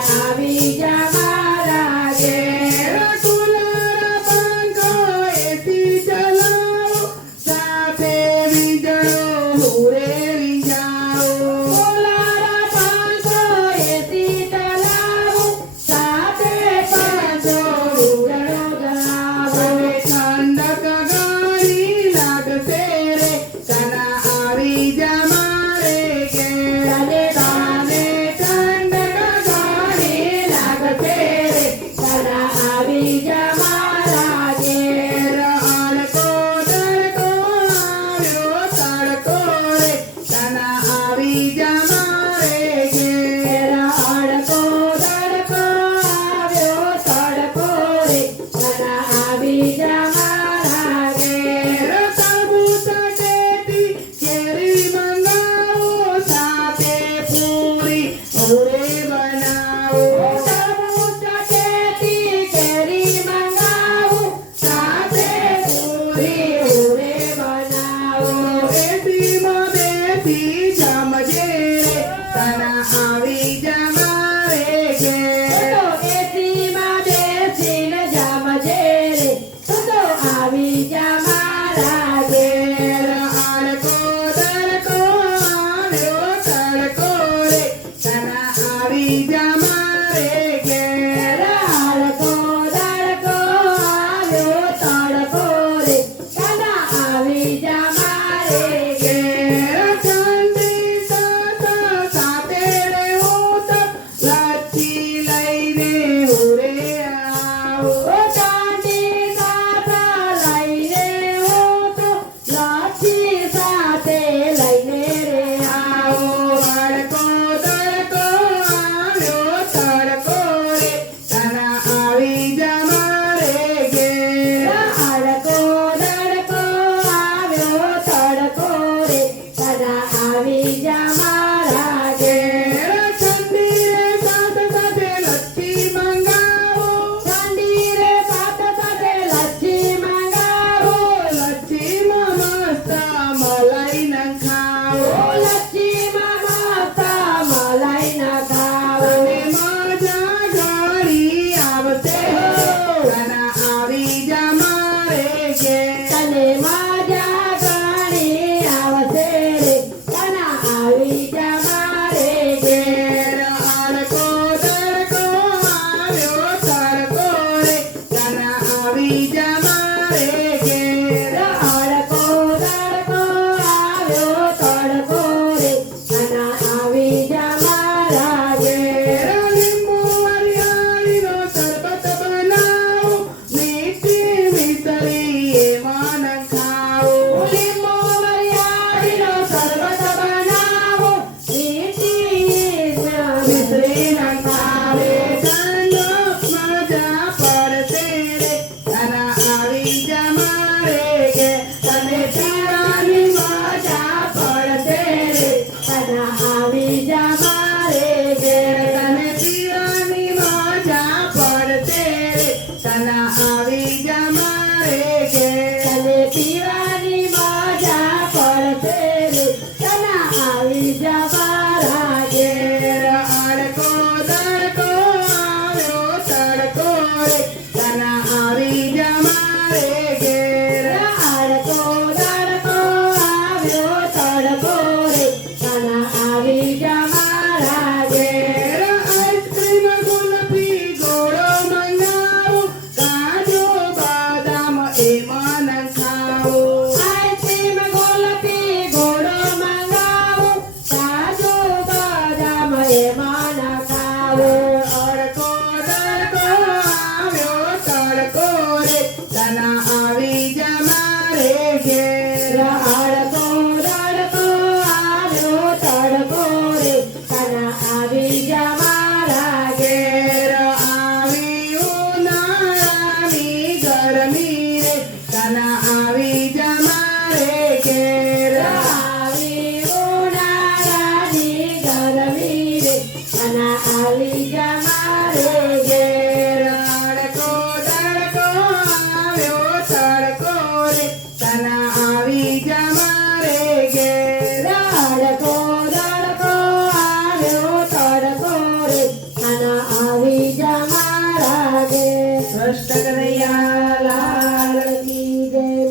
આવી જા મારા ઘેર કુલર પંખો એસી ચલાવો સાથે વીજળો હુરે વીજાઓ સોલાર પંખો એસી ચલાવું સાથે પાંચો ઉજળો જલાવો અને ઠંડક ઘણી લાગશે રે તના આવી જા મારે ઘેર તને તાને ઠંડક ઘણી લાગશે રે તને આવી જા મારા ઘેર અડકો દડકો આવ્યો તડકો રે તના આવી જા મારે ઘેર અડકો દડકો આવ્યો તડકો રે તને આવી જા મારા ઘેર તરબૂચ ટેટી કેરી મંગાવો સાથે પૂરી પૂરે બનાવો તરબૂચ ટેટી કેરી મંગાવું સાથે પૂરી ઉરે બનાવો એસીમાં બેસી જમજે રે તના આવી જા મારે ઘેર તો એસીમાં બેસીને જમજે રે તું તો આવી જા મારા ઘેર અડકો દડકો આવ્યો તડકો રે તના આવી જા મારે ઘેર અડકો દડકો આવ્યો તડકો રે તને આવી જા મારે ઘેર ઠંડી તાતા સાથે રે હું તો લચ્છી લઈને ઉરે આવો ઓ ચાંદી સાતા લઈને હું તો લાઠી સાથે લઈને રે આવો અડકો દડકો આવ્યો તડકો રે તના આવી જા મારે ઘેર અડકો દડકો આવ્યો તડકો રે તને આવી જા મારા ઘેર ઠંડી રે સાથે સાથે લચ્છી મંગાવો ઠંડી રે સાથે સાથે લચ્છી મંગાવો લચ્છીમાં મસ્ત મલાઈ ન ખાવો ઓ લચ્છીમાં મસ્ત મલાઈ ના ખાવ તને મજા ઘણી આવશે તના આવી જા મારે ઘેર તને મજા ઘણી આવશે રે તને આવી જા મારે ઘેર અડકો દડકો આવ્યો તડકો રે તના આવી જા મારે ઘેર અડકો દડકો આવ્યો તડકો રે તને આવી જા મારા ઘેર લીંબુ વરિયાળીનો શરબત બનાવો મીઠી મિસરી એમાં ન ખાવો લીંબુ વરિયાળીનો શરબત બનાવો મીઠી મિશ્રી ના ખાવે ઠંડક મજા પડશે રે તના આવી જા મારે ઘેર તને પીવાની મજા પડશે રે તને આવી જા મારે ઘેર તને પીવાની મજા પડશે રે તના આવી જા મારે ઘેર તને પીવાની મજા પડશે રે તને આવી જા મારા ઘેર અડકો દડકો આવ્યો તડકો રે તના આવી જા મારે ઘેર અડકો દડકો આવ્યો તડકો રે તને આવી જા મારા ઘેર આઈસ્ક્રીમ ગુલાબી ગોળો મંગાવો કાજુ બદામ એમાં ન ખાવો આઈસ્ક્રીમ ગોલપી ઘોડો મંગાવો કાજુ બદામ એમાં ના ખાવો અડકો દડકો આવ્યો તડકો રે તના આવી જા મારે ઘેર અડકો દડકો આવ્યો તડકો રે તને આવી જા મારા ઘેર આવી ઉનાળાની ગરમી રે તના આવી જા મારે ઘેર આવી ઉનાળાની ગરમી રે તને આવી જા આવી જા મારા ઘેર કષ્ટ કર્યા